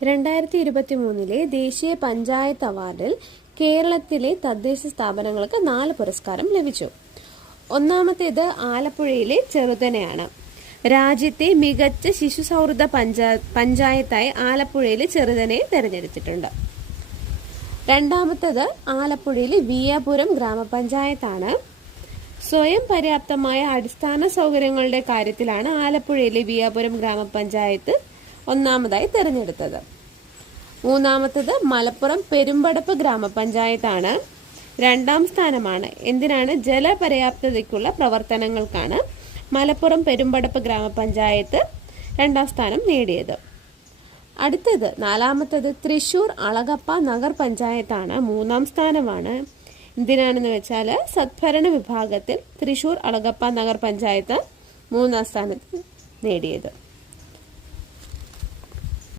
2023 ദേശീയ പഞ്ചായത്ത് അവാർഡിൽ കേരളത്തിലെ തദ്ദേശ സ്ഥാപനങ്ങൾക്ക് 4 പുരസ്കാരം ലഭിച്ചു. ഒന്നാമത്തേത് ആലപ്പുഴയിലെ ചെറുതനയാണ്. രാജ്യത്തെ മികച്ച ശിശു സൗഹൃദ പഞ്ചായത്തായി ആലപ്പുഴയിലെ ചെറുതനയെ തെരഞ്ഞെടുത്തിട്ടുണ്ട്. രണ്ടാമത്തേത് ആലപ്പുഴയിലെ വിയ്യാപുരം ഗ്രാമപഞ്ചായത്താണ്. സ്വയം പര്യാപ്തമായ അടിസ്ഥാന സൗകര്യങ്ങളുടെ കാര്യത്തിലാണ് ആലപ്പുഴയിലെ വിയ്യാപുരം ഗ്രാമപഞ്ചായത്ത് ഒന്നാമതായി തെരഞ്ഞെടുത്തത്. മൂന്നാമത്തേത് മലപ്പുറം പെരുമ്പടപ്പ് ഗ്രാമപഞ്ചായത്താണ്. 2ാം സ്ഥാനമാണ്. എന്തിനാണ്? ജലപര്യാപ്തതയ്ക്കുള്ള പ്രവർത്തനങ്ങൾക്കാണ് മലപ്പുറം പെരുമ്പടപ്പ് ഗ്രാമപഞ്ചായത്ത് 2ാം സ്ഥാനം നേടിയത്. അടുത്തത് 4ാമത്തേത് തൃശൂർ അളഗപ്പ നഗർ പഞ്ചായത്താണ്. 3ാം സ്ഥാനമാണ്. എന്തിനാണെന്ന് വെച്ചാൽ സദ്ഭരണ വിഭാഗത്തിൽ തൃശൂർ അളഗപ്പ നഗർ പഞ്ചായത്ത് 3ാം സ്ഥാനത്ത് നേടിയത്.